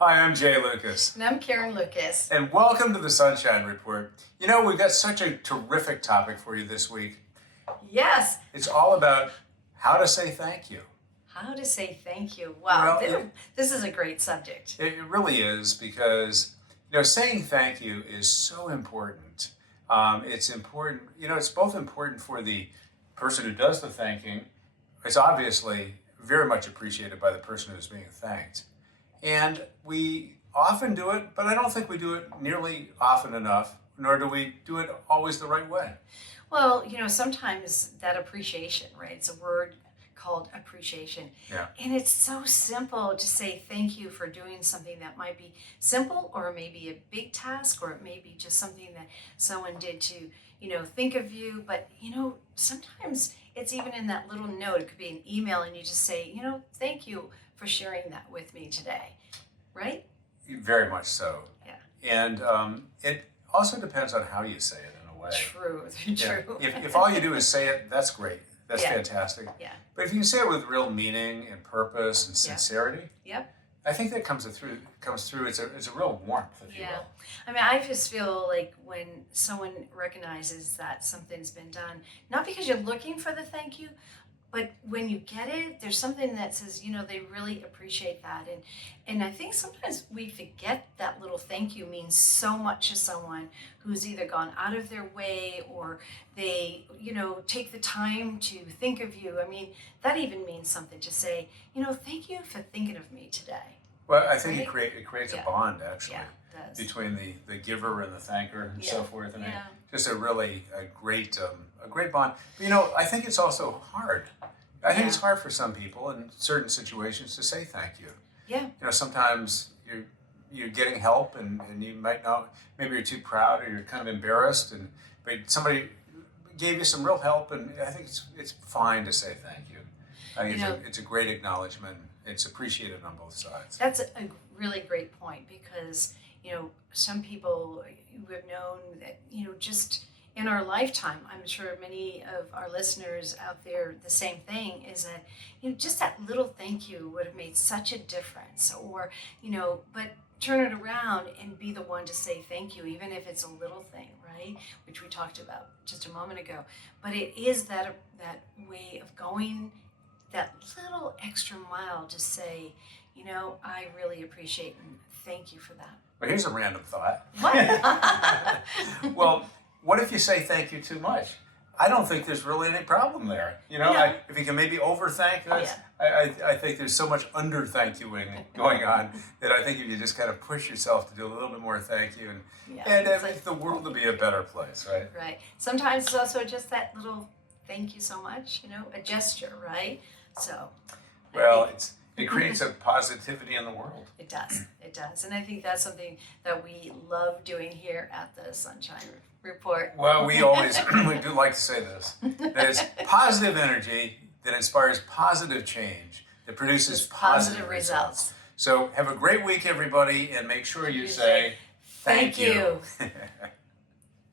Hi, I'm Jay Lucas. And I'm Karen Lucas. And welcome to the Sunshine Report. You know, we've got such a terrific topic for you this week. Yes. It's all about how to say thank you. How to say thank you. Wow, Well, this is a great subject. It really is because, saying thank you is so important. It's important, it's both important for the person who does the thanking. It's obviously very much appreciated by the person who's being thanked. And we often do it, but I don't think we do it nearly often enough, nor do we do it always the right way. Well, sometimes that appreciation, right? It's a word called appreciation. Yeah. And it's so simple to say thank you for doing something that might be simple or maybe a big task, or it may be just something that someone did to, think of you. But, sometimes it's even in that little note. It could be an email and you just say, thank you for sharing that with me today, right? Very much so. Yeah. And it also depends on how you say it in a way. True. Yeah. If all you do is say it, that's great. That's Yeah. fantastic. Yeah. But if you can say it with real meaning and purpose and sincerity, Yep. I think that comes through. It's a real warmth, if you Yeah. will. I mean, I just feel like when someone recognizes that something's been done, not because you're looking for the thank you, but when you get it, there's something that says, they really appreciate that. And I think sometimes we forget that little thank you means so much to someone who's either gone out of their way or they, take the time to think of you. I mean, that even means something to say, thank you for thinking of me today. Well, I think Right? it creates Yeah. a bond, actually, Yeah, it does. between the giver and the thanker and so Yeah. forth. I mean, Yeah. just a great bond. But I think it's also hard. I think Yeah. it's hard for some people in certain situations to say thank you. Yeah. Sometimes you're getting help and you might not, maybe you're too proud or you're kind of embarrassed, but somebody gave you some real help, and I think it's fine to say thank you. I think it's a great acknowledgement. It's appreciated on both sides. That's a really great point because, some people we've known that, just in our lifetime, I'm sure many of our listeners out there, the same thing is that, just that little thank you would have made such a difference or, but turn it around and be the one to say thank you, even if it's a little thing, right? Which we talked about just a moment ago. But it is that way of going that little extra mile to say, I really appreciate and thank you for that. But here's a random thought. What? Well, what if you say thank you too much? I don't think there's really any problem there. No. If you can maybe over-thank, Yeah. I think there's so much under-thank-youing going on that I think if you just kind of push yourself to do a little bit more thank you, Yeah, and it's I think the world will be a better place, right? Right. Sometimes it's also just that little thank you so much, a gesture, right? So. I Well, think it creates a positivity in the world. it does. It does. And I think that's something that we love doing here at the Sunshine Report. Well, we do like to say this, that it's positive energy that inspires positive change, that produces positive results. So have a great week, everybody, and make sure you say Thank you. you.